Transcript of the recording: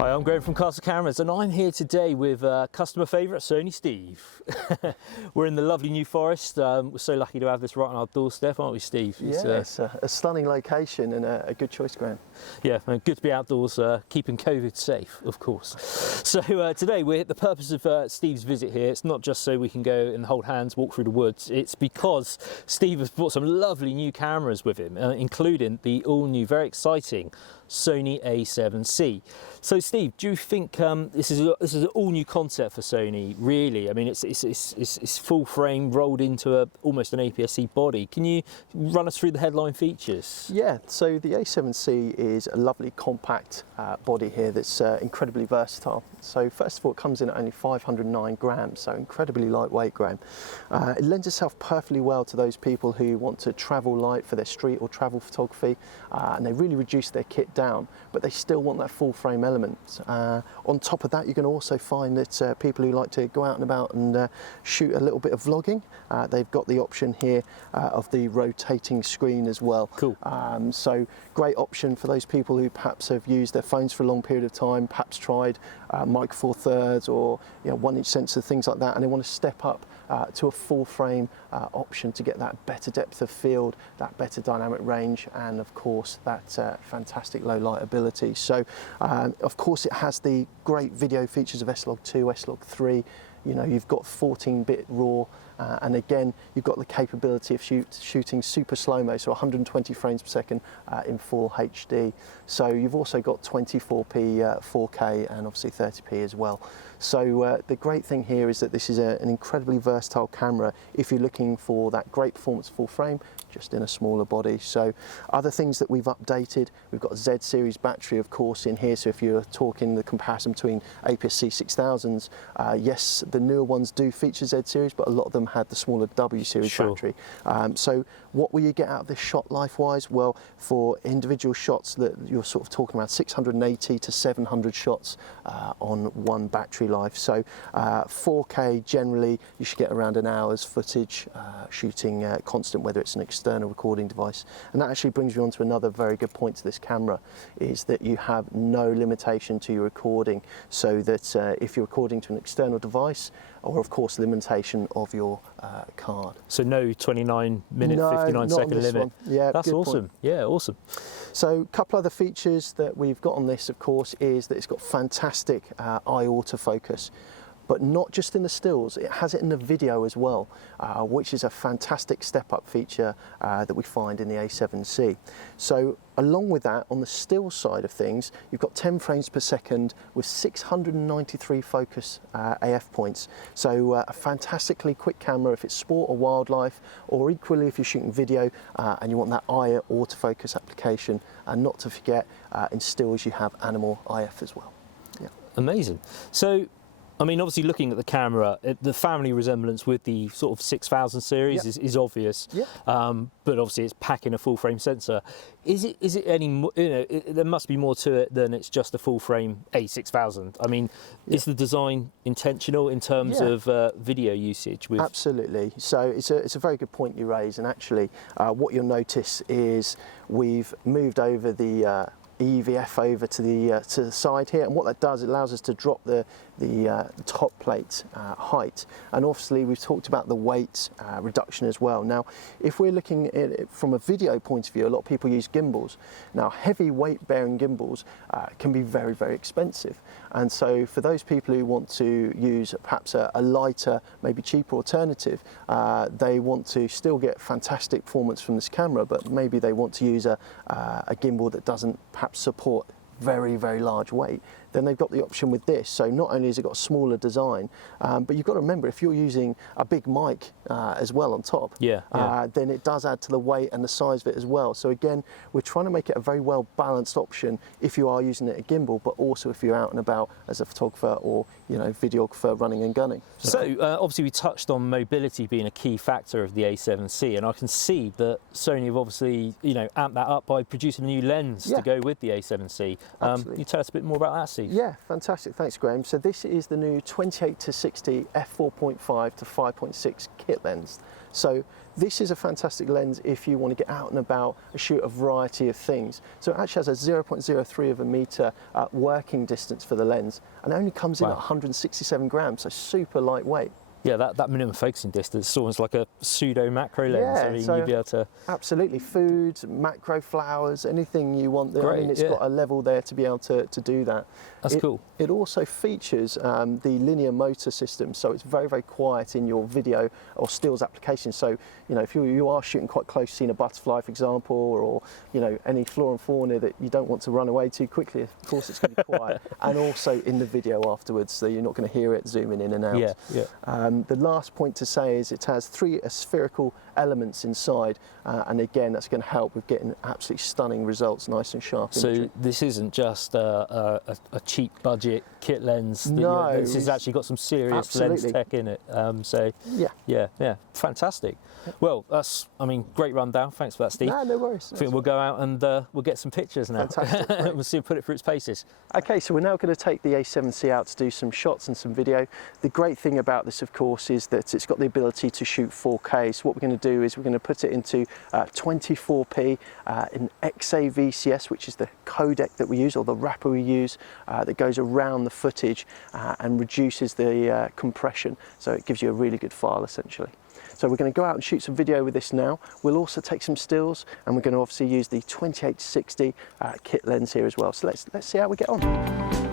Hi, I'm Graham from Castle Cameras and I'm here today with customer favourite Sony Steve. We're in the lovely New Forest. We're so lucky to have this right on our doorstep, aren't we, Steve? It's a stunning location and a good choice, Graham. Yeah, good to be outdoors, keeping COVID safe, of course. So today, the purpose of Steve's visit here, it's not just so we can go and hold hands, walk through the woods. It's because Steve has brought some lovely new cameras with him, including the all-new, very exciting Sony A7C. So Steve, do you think this is an all-new concept for Sony? Really, I mean, it's full frame rolled into almost an APS-C body. Can you run us through the headline features? Yeah, so the A7C is a lovely compact body here that's incredibly versatile. So first of all, it comes in at only 509 grams, so incredibly lightweight, Graham. It lends itself perfectly well to those people who want to travel light for their street or travel photography, and they really reduce their kit down, but they still want that full frame element. On top of that, you can also find that people who like to go out and about and shoot a little bit of vlogging, they've got the option here of the rotating screen as well. Cool. So great option for those people who perhaps have used their phones for a long period of time, perhaps tried Micro Four Thirds or 1-inch sensor, things like that, and they want to step up to a full frame option to get that better depth of field, that better dynamic range, and of course that fantastic low light ability. So of course it has the great video features of S-Log2, S-Log3. You've got 14-bit RAW, and again, you've got the capability of shooting super slow-mo, so 120 frames per second in full HD. So you've also got 24p, 4K, and obviously 30p as well. So the great thing here is that this is an incredibly versatile camera if you're looking for that great performance full frame, just in a smaller body. So other things that we've updated, we've got Z series battery, of course, in here. So if you're talking the comparison between APS-C 6000s, yes, the newer ones do feature Z series, but a lot of them had the smaller W series battery. So what will you get out of this shot life-wise? Well, for individual shots that you're sort of talking about 680 to 700 shots on one battery life. So 4K generally, you should get around an hour's footage shooting constant, whether it's an external recording device. And that actually brings you on to another very good point to this camera, is that you have no limitation to your recording, so that if you're recording to an external device, or of course limitation of your card. So no 29-minute, 59-second limit. One. Yeah, that's awesome. Point. Yeah, awesome. So a couple other features that we've got on this, of course, is that it's got fantastic eye autofocus. But not just in the stills, it has it in the video as well, which is a fantastic step-up feature that we find in the A7C. So along with that, on the still side of things, you've got 10 frames per second with 693 focus AF points. So a fantastically quick camera if it's sport or wildlife, or equally if you're shooting video and you want that eye autofocus application. And not to forget, in stills you have animal IF as well. Yeah. Amazing. So, I mean, obviously looking at the camera, the family resemblance with the sort of 6000 series is obvious, but obviously it's packing a full frame sensor. Is it any more, there must be more to it than it's just a full frame A6000. I mean, is the design intentional in terms of video usage? Absolutely. So it's a very good point you raise, and actually what you'll notice is we've moved over the EVF over to the side here, and what that does, it allows us to drop the top plate height, and obviously we've talked about the weight reduction as well. Now, if we're looking at it from a video point of view, a lot of people use gimbals. Now, heavy weight bearing gimbals can be very, very expensive, and so for those people who want to use perhaps a lighter, maybe cheaper alternative, they want to still get fantastic performance from this camera, but maybe they want to use a gimbal that doesn't perhaps support very, very large weight, then they've got the option with this. So not only has it got a smaller design, but you've got to remember, if you're using a big mic as well on top, then it does add to the weight and the size of it as well. So again, we're trying to make it a very well balanced option if you are using it a gimbal, but also if you're out and about as a photographer or videographer running and gunning. So obviously we touched on mobility being a key factor of the A7C, and I can see that Sony have obviously amped that up by producing a new lens to go with the A7C. Can you tell us a bit more about that, Steve? Steve. Yeah, fantastic. Thanks, Graham. So this is the new 28-60 f4.5 to 5.6 kit lens. So this is a fantastic lens if you want to get out and about and shoot a variety of things. So it actually has a 0.03 of a meter working distance for the lens, and it only comes in at 167 grams, so super lightweight. Yeah, that minimum focusing distance is almost like a pseudo macro lens. Yeah, I mean, so you'd be able to... Absolutely, foods, macro flowers, anything you want there. Great, I mean, it's got a level there to be able to do that. That's cool. It also features the linear motor system, so it's very, very quiet in your video or stills application. So, you know, if you are shooting quite close, seeing a butterfly, for example, or, you know, any flora and fauna that you don't want to run away too quickly, of course it's going to be quiet. And also in the video afterwards, so you're not going to hear it zooming in and out. Yeah, yeah. The last point to say is it has 3 spherical elements inside, and again, that's going to help with getting absolutely stunning results, nice and sharp imagery. So this isn't just a cheap budget kit lens. No, this has actually got some serious lens tech in it. So yeah, fantastic. Well, that's, I mean, great rundown. Thanks for that, Steve. No worries. I think we'll go out and we'll get some pictures now. Fantastic. We'll see, put it through its paces. Okay, so we're now going to take the A7C out to do some shots and some video. The great thing about this, of course, is that it's got the ability to shoot 4K. So what we're going to do is we're going to put it into 24p in XAVCS, which is the codec that we use, or the wrapper we use, that goes around the footage and reduces the compression. So it gives you a really good file, essentially. So we're going to go out and shoot some video with this now. We'll also take some stills, and we're going to obviously use the 28-60 kit lens here as well. So let's see how we get on.